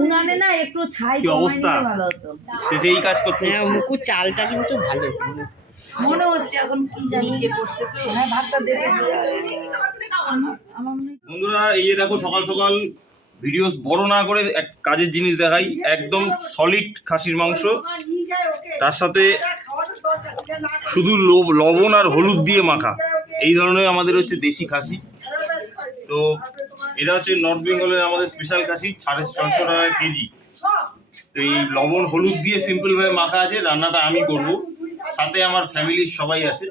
উনানে না একটু ছাই কমাই দিলে ভালো হতো। শেষে এই কাজ করছে। মুকুর চালটা কিন্তু ভালো মনে হচ্ছে এখন কি জানি নিচে পড়ছে তো। হ্যাঁ ভাতটা দেখে বন্ধুরা এই যে দেখো সকাল সকাল ভিডিও বড় না করে এক কাজের জিনিস দেখাই। একদম সলিড খাসির মাংস, তার সাথে শুধু লবণ আর হলুদ দিয়ে মাখা। এই ধরনের আমাদের হচ্ছে দেশি খাসি। তো এটা হচ্ছে নর্থ বেঙ্গলের আমাদের স্পেশাল খাসি, 650 টাকা কেজি। তো এই লবণ হলুদ দিয়ে সিম্পল ভাবে মাখা আছে। রান্নাটা আমি করব, সাথে আমার ফ্যামিলির সবাই আছে।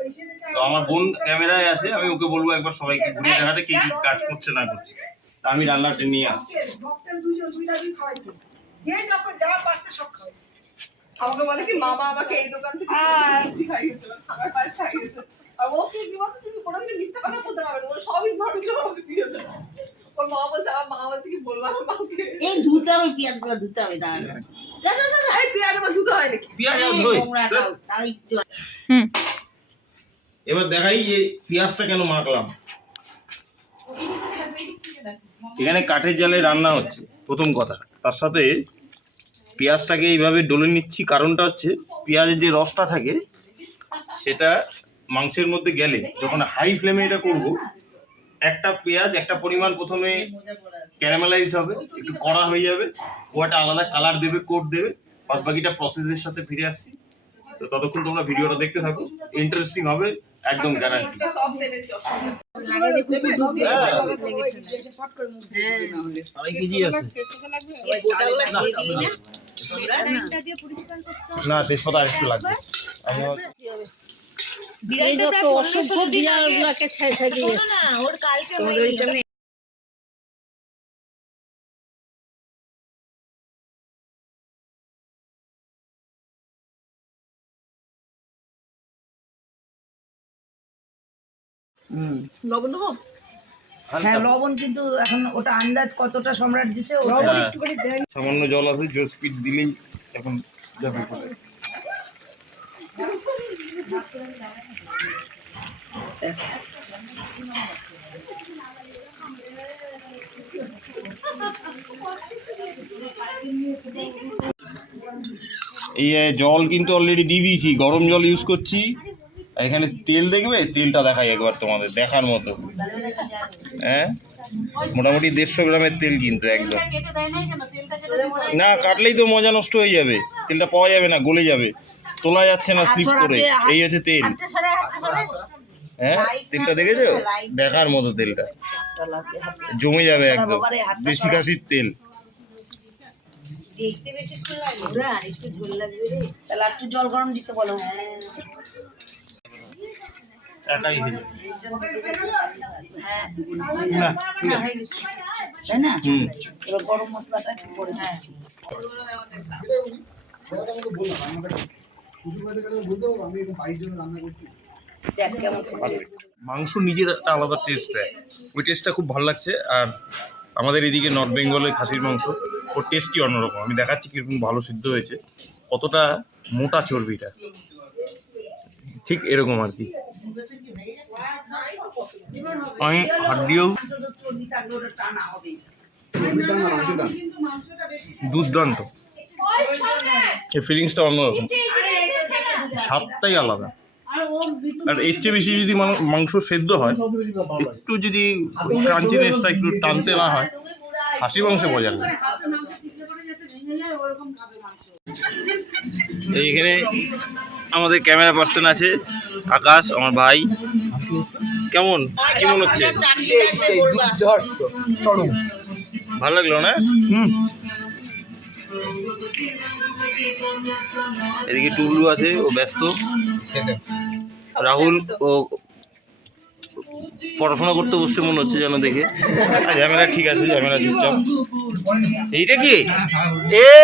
তো আমার বোন ক্যামেরায় আছে, আমি ওকে বলবো একবার সবাইকে ঘুরে দেখাতে কে কি কাজ করছে না করছে। তা আমি রান্নাটা নিয়ে আসছি। আমাকে বলে কি মামা আমাকে এই দোকান থেকে খাইয়েছে, খাবার পায়েস খাইয়েছে। আর ও কি বলতো, তুমি কোনোদিন মিথ্যা কথা বলতে পারবে না, ও সব ইনফরমেশন আমাকে দিয়েছে। ওর মা বলছে, আমার মা বলছে কি বললাম মাকে এই ধুতে হবে, পেঁয়াজগুলো ধুতে হবে। দাঁড়া এই পেঁয়াজ আমার ধুতে হয় নাকি? পেঁয়াজ এবার দেখাই যে পেঁয়াজটা কেন মাখলাম। এখানে কাঠের জালে রান্না হচ্ছে প্রথম কথা, তার সাথে পেঁয়াজটাকে এইভাবে ডলে নিচ্ছি। কারণটা হচ্ছে পেঁয়াজের যে রসটা থাকে সেটা মাংসের মধ্যে গেলে যখন হাই ফ্লেমে এটা করব, একটা পেঁয়াজ একটা পরিমাণ প্রথমে ক্যারামেলাইজড হবে, একটু কড়া হয়ে যাবে, ও একটা আলাদা কালার দেবে, কোট দেবে। বাদ বাকিটা প্রসেসের সাথে ফিরে আসছি। তো ততক্ষণ তোমরা ভিডিওটা দেখতে থাকো, ইন্টারেস্টিং হবে একদম গ্যারান্টি। না তেজপাতা একটু লাগবে। অসভ্য বিড়ালগুলোকে ছেড়ে ছেড়ে দিয়ে ওর কালকে লবণ দেবো? হ্যাঁ লবণ, কিন্তু এখন ওটা আন্দাজ কতটা সম্রাট দিছে সামান্য জল আছে, জোর স্পিড দিলেই এখন যাবে। এই জল কিন্তু অলরেডি দিয়ে দিয়েছি, গরম জল ইউজ করছি। এখানে তেল দেখবে, তেলটা দেখাই একবার তোমাদের দেখার মতো। হ্যাঁ মোটামুটি 150 গ্রামের তেল কিন্তু একদম না কাটলেই তো মজা নষ্ট হয়ে যাবে, তেলটা পাওয়া যাবে না, গলে যাবে, তোলা যাচ্ছে না স্লিপ করে। এই হচ্ছে তেল। হ্যাঁ তেলটা দেখেছো, দেখার মতো, তেলটা জমে যাবে একদম, দেশি খাসির তেল। দেখতে বেশিক্ষণ লাগবে না, একটু ঝোল লাগবে রে। তাহলে একটু জল গরম দিতে বলো। একাই হয়ে যাবে। তাই না? এবার গরম মশলাটা একটু করে দিচ্ছি। মাংস নিজের একটা আলাদা টেস্ট দেয়, ওই টেস্টটা খুব ভালো লাগছে। আর আমাদের এদিকে নর্থ বেঙ্গলের খাসির মাংস, ওর টেস্টই অন্যরকম। আমি দেখাচ্ছি কিরকম ভালো সিদ্ধ হয়েছে, কতটা মোটা চর্বিটা, ঠিক এরকম আর কি। আমি হাড্ডিও দুর্দান্ত, এই ফিলিংসটা অন্যরকম, স্বাদটাই আলাদা। আর এর চেয়ে বেশি যদি মাংস সেদ্ধ হয়, একটু যদি ক্রাঞ্চিনেসটা একটু টানতে না হয়, খাসি মাংসে মজা লাগে। এইখানে আমাদের ক্যামেরা পার্সন আছে আকাশ, আমার ভাই। কেমন কি মনে হচ্ছে? ভালো লাগলো না? এদিকে টুলু আছে, ও ব্যস্ত। রাহুল ও পড়াশোনা করতে বসছে মনে হচ্ছে যেন দেখে। ঝামেলা ঠিক আছে, ঝামেলা চুপচাপ। এইটা কি?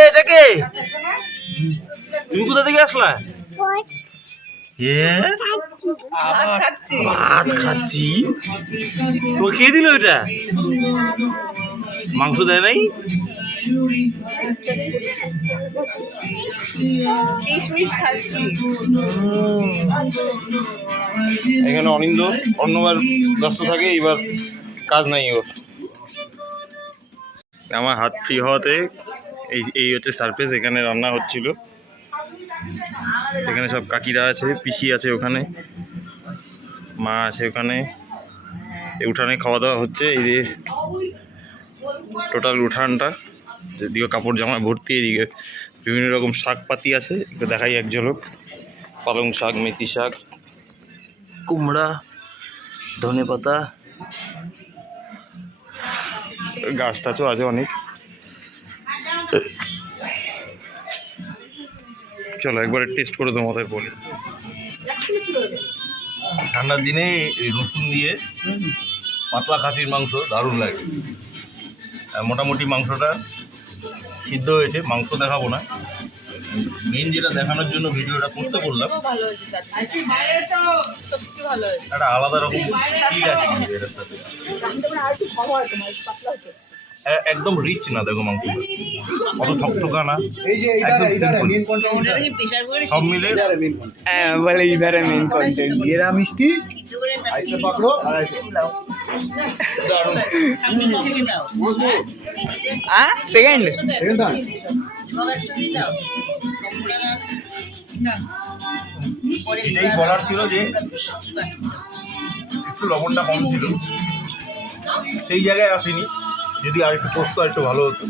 এটা কে? তুমি কোথা থেকে আসলা? ভাত খাচ্ছি। তো কে দিল এটা? মাংস দেয় নাই? কিশমিশ খাচ্ছি। এখানে অনিন্দ অন্যবার ব্যস্ত থাকে, এবার কাজ নাই ওর। আমার হাত ফ্রি হওয়াতে এই হচ্ছে সারফেস, এখানে রান্না হচ্ছিল। এখানে সব কাকিরা আছে, পিসি আছে, ওখানে মা আছে, ওখানে উঠানে খাওয়া দাওয়া হচ্ছে। এই যে টোটাল উঠানটা, যেদিকে কাপড় জামা ভর্তি, এদিকে বিভিন্ন রকম শাক পাতি আছে, একটু দেখাই এক ঝলক। পালং শাক, মেথি শাক, কুমড়া, ধনে পাতা, গাছ টাছও আছে অনেক। চলো একবারে টেস্ট করে তো মাথায় বলি। ঠান্ডার দিনে এই রসুন দিয়ে পাতলা খাসির মাংস দারুণ লাগে। আর মোটামুটি মাংসটা সিদ্ধ হয়েছে, মাংস দেখাবো না, মেন যেটা দেখানোর জন্য ভিডিওটা করতে বললাম। ভালো হয়েছে চাটনি, সত্যি ভালো হয়েছে। একটা আলাদা রকম ফিল আছে কিন্তু এটার সাথে। আর একটু কম হয় তোমার, পাতলা হচ্ছে। একদম রিচ না, দেখো মাংসটা অত থকথকা না, এই যে একদম সিম্পল। সব মিলে বলে ইধার মেন কন্টেন্ট ঘেরা মিষ্টি আইসে পাকড়ো দারুণ। সেকেন্ড এটাই বলার ছিল যে একটু লবণটা কম ছিল, সেই জায়গায় আসেনি। যদি আর একটু পোস্ত আর একটু ভালো হতো।